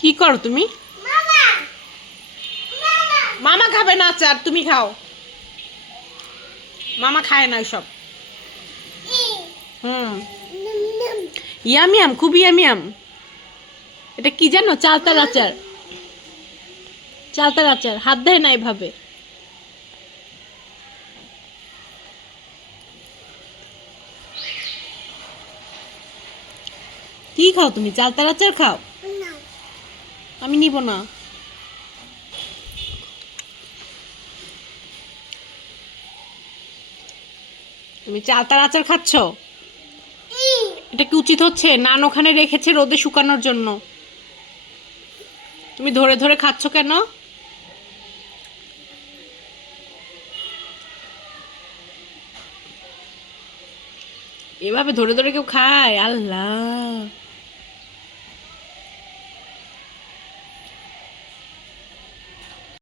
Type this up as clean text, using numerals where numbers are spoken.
কি করো তুমি? মামা খাবে না আচার, তুমি খাও। মামা খায় না সব। হুম, ইয়ামিয়াম, খুব ইয়ামিয়াম। এটা কি জানো? চালতার আচার। চালতার আচার, হাত দেয় না এভাবে। কি খাও তুমি? চালতার আচার খাও? আমি নিব না। তুমি চালতার আচার খাচ্ছ? এটা কি উচিত হচ্ছে? নান ওখানে রেখেছে রোদে শুকানোর জন্য, তুমি ধরে ধরে খাচ্ছ কেন? এভাবে ধরে ধরে কেউ খায়? আল্লাহ।